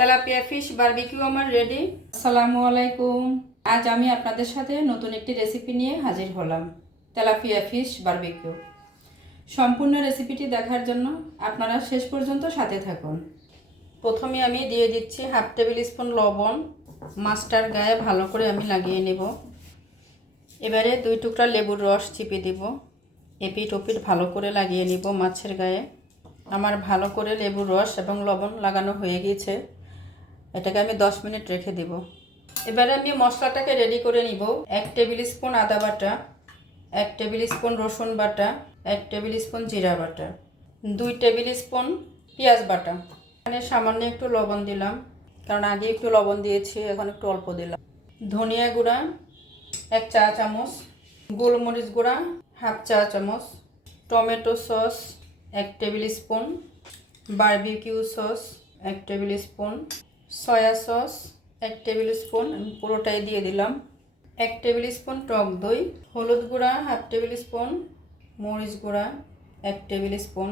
Tilapia fish barbecue আমার ready. আসসালামু আলাইকুম। আজ আমি আপনাদের সাথে নতুন একটি রেসিপি নিয়ে হাজির হলাম, তেলাপিয়া ফিশ বারবিকিউ। সম্পূর্ণ রেসিপিটি দেখার জন্য আপনারা শেষ পর্যন্ত সাথে থাকুন। প্রথমে আমি দিয়ে দিচ্ছি হাফ টেবিল স্পুন লবণ। মাছটার গায়ে ভালো করে আমি লাগিয়ে নেব। এবারে 2 টুকরা লেবুর রস চিপে দেব। এপিট ওপিট ভালো করে লাগিয়ে নিব মাছের গায়ে। আমার ভালো করে লেবুর রস এবং লবণ লাগানো হয়ে গিয়েছে। এটাকে আমি 10 মিনিট রেখে দেব। এবারে আমি মশলাটাকে রেডি করে নিব। 1 টেবিল স্পুন আদা বাটা, 1 টেবিল স্পুন রসুন বাটা, 1 টেবিল স্পুন জিরা বাটা, 2 টেবিল স্পুন পেঁয়াজ বাটা। এখানে সামান্য একটু লবণ দিলাম, কারণ আগে একটু লবণ দিয়েছি, এখন একটু অল্প দিলাম। ধনিয়া গুঁড়া 1 চা চামচ, গোলমরিচ গুঁড়া হাফ চা চামচ, tomato sauce 1 table spoon, barbecue sauce 1 table spoon, soya sauce 1 table spoon, আমি পুরোটাই দিয়ে দিলাম। 1 টেবিল স্পুন টক দই, হলুদ গুঁড়া হাফ টেবিল স্পুন, মরিচ গুঁড়া 1 টেবিল স্পুন।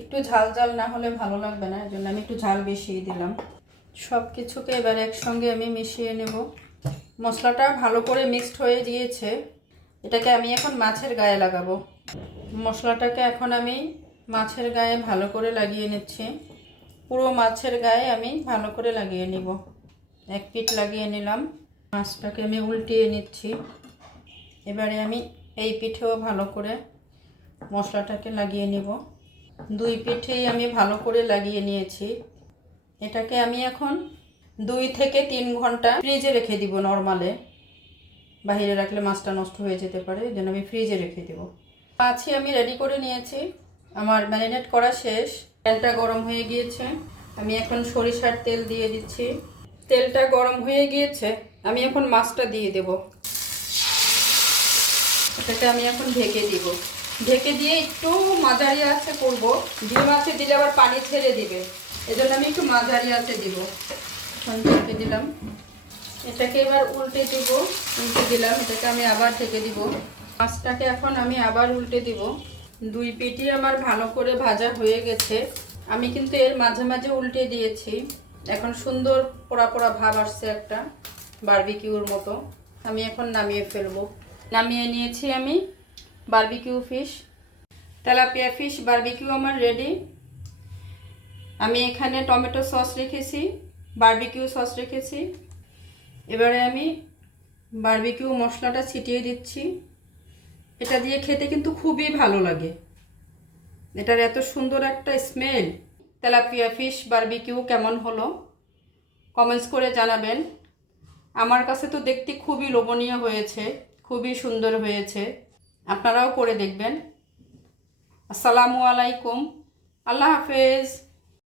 একটু ঝাল ঝাল না হলে ভালো লাগবে না, এজন্য আমি একটু ঝাল বেশি দিলাম। সব কিছুকে এবার একসঙ্গে আমি মিশিয়ে নেব। মশলাটা ভালো করে মিক্সড হয়ে গিয়েছে। এটাকে আমি এখন মাছের গায়ে লাগাবো। মশলাটাকে এখন আমি মাছের গায়ে ভালো করে লাগিয়ে নিচ্ছি। পুরো মাছের গায়ে আমি ভালো করে লাগিয়ে নিব। এক পিঠ লাগিয়ে নিলাম। মাছটাকে আমি উল্টিয়ে নিচ্ছি। এবারে আমি এই পিঠেও ভালো করে মশলাটাকে লাগিয়ে নিব। 2 পিঠেই আমি ভালো করে লাগিয়ে নিয়েছি। এটাকে আমি এখন 2 থেকে 3 ঘন্টা ফ্রিজে রেখে দিব। নরমালে বাইরে রাখলে মাছটা নষ্ট হয়ে যেতে পারে, এই জন্য আমি ফ্রিজে রেখে দেব। মাছই আমি রেডি করে নিয়েছি। আমার ম্যারিনেট করা শেষ। তেলটা গরম হয়ে গিয়েছে। আমি এখন সরিষার তেল দিয়ে দিচ্ছি। তেলটা গরম হয়ে গিয়েছে, আমি এখন মাছটা দিয়ে দেব। এটাকে আমি এখন ঢেকে দিব। ঢেকে দিয়ে একটু মাঝারি আঁচে করব। ডিম মাছে দিলে আবার পানি ছেড়ে দিবে, এজন্য আমি একটু মাঝারি আঁচে দিব। এখন ঢেকে দিলাম। এটাকে এবার উল্টে দিব। উল্টে দিলাম, এটাকে আমি আবার ঢেকে দিব। মাছটাকে এখন আমি আবার উল্টে দিব। 2 পিঠই আমার ভালো করে ভাজা হয়ে গেছে। আমি কিন্তু এর মাঝে মাঝে উল্টে দিয়েছি। এখন সুন্দর পোড়া পোড়া ভাব আসছে, একটা বারবিকিউর মতো। আমি এখন নামিয়ে ফেলবো। নামিয়ে নিয়েছি আমি barbecue fish. Tilapia fish barbecue আমার রেডি। আমি এখানে টমেটো সস রেখেছি, বারবিকিউ সস রেখেছি। এবারে আমি বারবিকিউ মশলাটা ছিটিয়ে দিচ্ছি। এটা দিয়ে খেতে কিন্তু খুবই ভালো লাগে। এটার এত সুন্দর একটা স্মেল। তেলাপিয়া ফিশ বারবিকিউ কেমন হলো কমেন্টস করে জানাবেন। আমার কাছে তো দেখতে খুবই লোভনীয় হয়েছে, খুবই সুন্দর হয়েছে। আপনারাও করে দেখবেন। আসসালামু আলাইকুম। আল্লাহ হাফেজ।